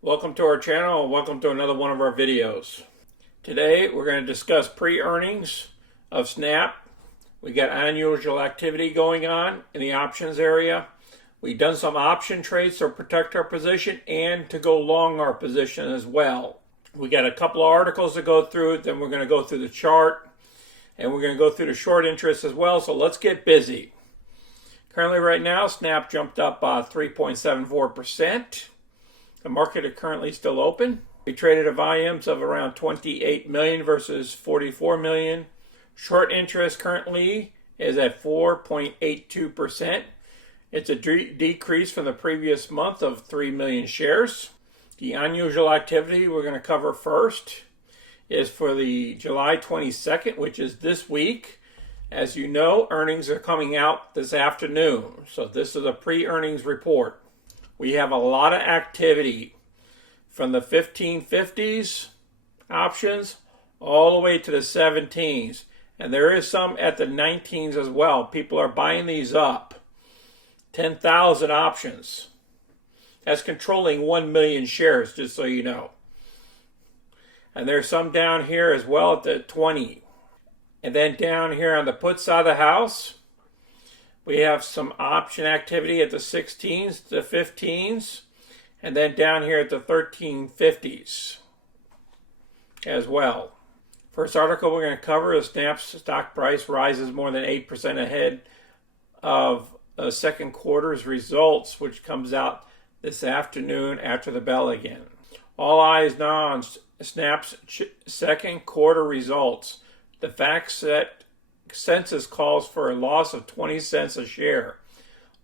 Welcome to our channel and welcome to another one of our videos. Today we're going to discuss pre-earnings of Snap. We got unusual activity going on in the options area. We've done some option trades to protect our position and to go long our position as well. We got a couple of articles to go through, then we're going to go through the chart and we're going to go through the short interest as well. So let's get busy. Currently right now Snap jumped up 3.74%. The market is currently still open. We traded at volumes of around 28 million versus 44 million. Short interest currently is at 4.82%. It's a decrease from the previous month of 3 million shares. The unusual activity we're going to cover first is for the July 22nd, which is this week. As you know, earnings are coming out this afternoon. So this is a pre-earnings report. We have a lot of activity from the 1550s options all the way to the 17s. And there is some at the 19s as well. People are buying these up. 10,000 options. That's controlling 1 million shares, just so you know. And there's some down here as well at the 20. And then down here on the put side of the house, we have some option activity at the 16s, the 15s, and then down here at the 1350s as well. First article we're going to cover is Snap's stock price rises more than 8% ahead of the second quarter's results, which comes out this afternoon after the bell again. All eyes now on Snap's second quarter results. The FactSet consensus calls for a loss of 20 cents a share,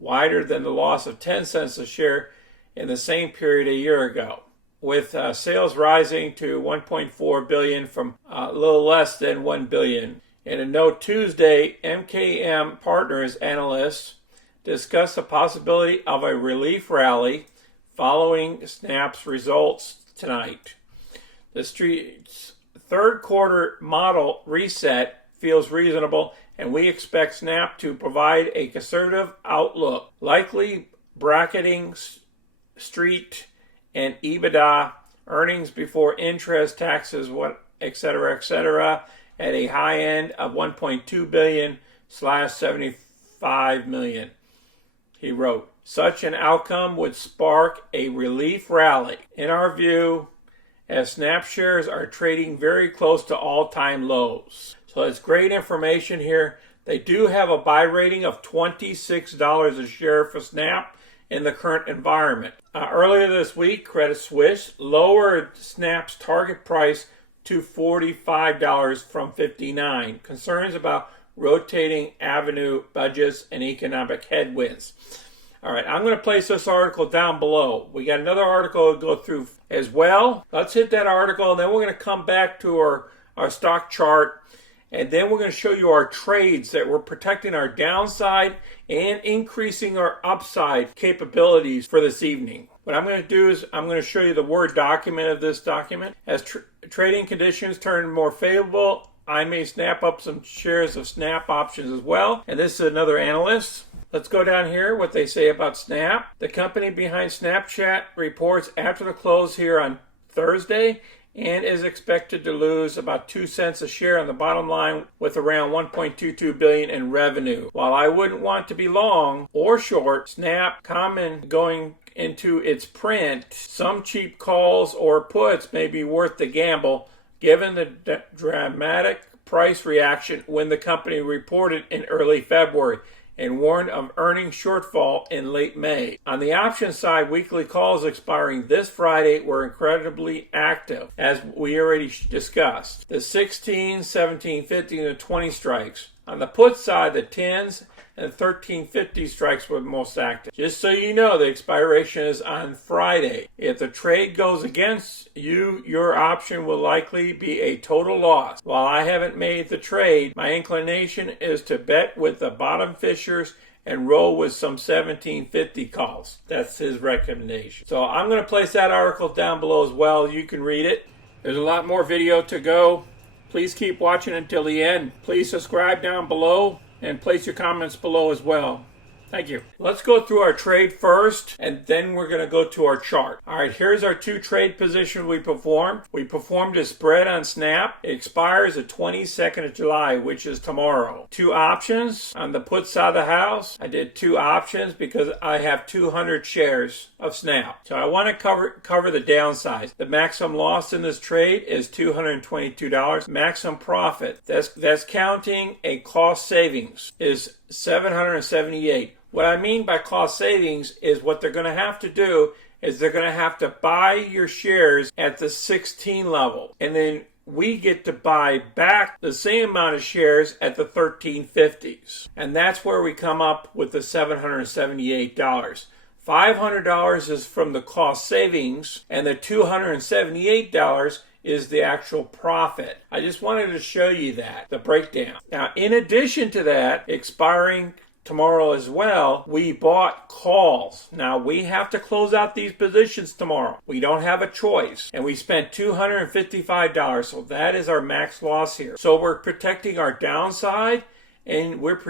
wider than the loss of 10 cents a share in the same period a year ago, with sales rising to 1.4 billion from a little less than 1 billion. In a note Tuesday, MKM Partners analysts discussed the possibility of a relief rally following Snap's results tonight. The Street's third quarter model reset feels reasonable, and we expect Snap to provide a conservative outlook, likely bracketing Street and EBITDA, earnings before interest, taxes, etc., at a high end of 1.2 billion / 75 million. He wrote, such an outcome would spark a relief rally, in our view, as Snap shares are trading very close to all-time lows. So it's great information here. They do have a buy rating of $26 a share for Snap in the current environment. Earlier this week, Credit Suisse lowered Snap's target price to $45 from $59. Concerns about rotating avenue budgets and economic headwinds. All right, I'm going to place this article down below. We got another article to go through as well. Let's hit that article, and then we're going to come back to our stock chart. And then we're going to show you our trades that we're protecting our downside and increasing our upside capabilities for this evening. What I'm going to do is I'm going to show you the Word document of this document. As trading conditions turn more favorable, I may snap up some shares of Snap options as well. And this is another analyst. Let's go down here, what they say about Snap. The company behind Snapchat reports after the close here on Thursday and is expected to lose about 2 cents a share on the bottom line with around 1.22 billion in revenue. While I wouldn't want to be long or short Snap common going into its print, some cheap calls or puts may be worth the gamble given the dramatic price reaction when the company reported in early February and warned of earnings shortfall in late May. On the option side, weekly calls expiring this Friday were incredibly active, as we already discussed. The 16, 17, 15, and 20 strikes. On the put side, the 10s and 1350 strikes were the most active. Just so you know, the expiration is on Friday. If the trade goes against you, your option will likely be a total loss. While I haven't made the trade, my inclination is to bet with the bottom fishers and roll with some 1750 calls. That's his recommendation. So I'm going to place that article down below as well. You can read it. There's a lot more video to go. Please keep watching until the end. Please subscribe down below and place your comments below as well. Thank you. Let's go through our trade first, and then we're going to go to our chart. All right, here's our two trade positions we performed. We performed a spread on Snap. It expires the 22nd of July, which is tomorrow. Two options on the put side of the house. I did two options because I have 200 shares of Snap. So I want to cover the downside. The maximum loss in this trade is $222. Maximum profit, that's counting a cost savings, is $778. What I mean by cost savings is what they're going to have to do is they're going to have to buy your shares at the 16 level. And then we get to buy back the same amount of shares at the 1350s. And that's where we come up with the $778. $500 is from the cost savings, and the $278 is the actual profit. I just wanted to show you that, the breakdown. Now, in addition to that, expiring tomorrow as well, we bought calls. Now, we have to close out these positions tomorrow. We don't have a choice. And we spent $255, so that is our max loss here. So we're protecting our downside, and we're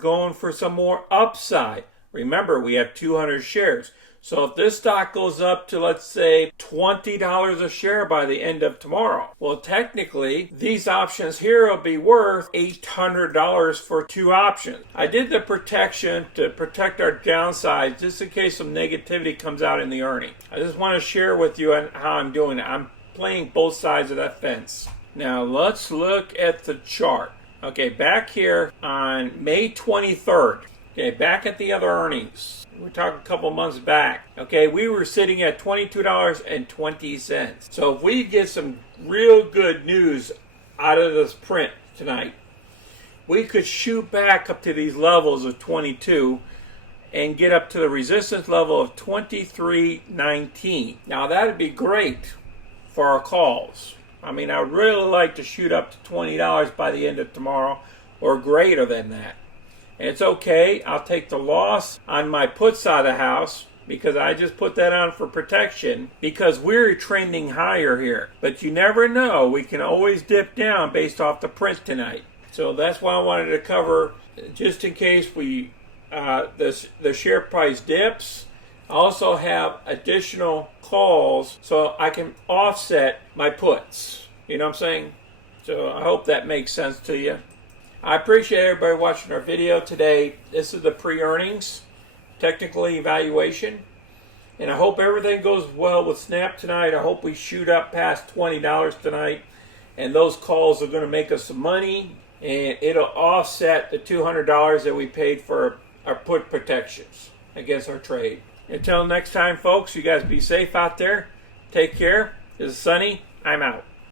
going for some more upside. Remember, we have 200 shares. So if this stock goes up to, let's say, $20 a share by the end of tomorrow, well, technically, these options here will be worth $800 for two options. I did the protection to protect our downside just in case some negativity comes out in the earning. I just want to share with you how I'm doing it. I'm playing both sides of that fence. Now, let's look at the chart. Okay, back here on May 23rd. Okay, back at the other earnings. We're talking a couple months back. Okay, we were sitting at $22.20. So if we get some real good news out of this print tonight, we could shoot back up to these levels of 22 and get up to the resistance level of 23.19. Now that'd be great for our calls. I mean, I would really like to shoot up to $20 by the end of tomorrow or greater than that. And it's okay. I'll take the loss on my put side of the house because I just put that on for protection because we're trending higher here. But you never know. We can always dip down based off the print tonight. So that's why I wanted to cover just in case the share price dips. I also have additional calls so I can offset my puts. You know what I'm saying? So I hope that makes sense to you. I appreciate everybody watching our video today. This is the pre-earnings technical evaluation. And I hope everything goes well with Snap tonight. I hope we shoot up past $20 tonight. And those calls are going to make us some money. And it'll offset the $200 that we paid for our put protections against our trade. Until next time, folks, you guys be safe out there. Take care. This is Sonny. I'm out.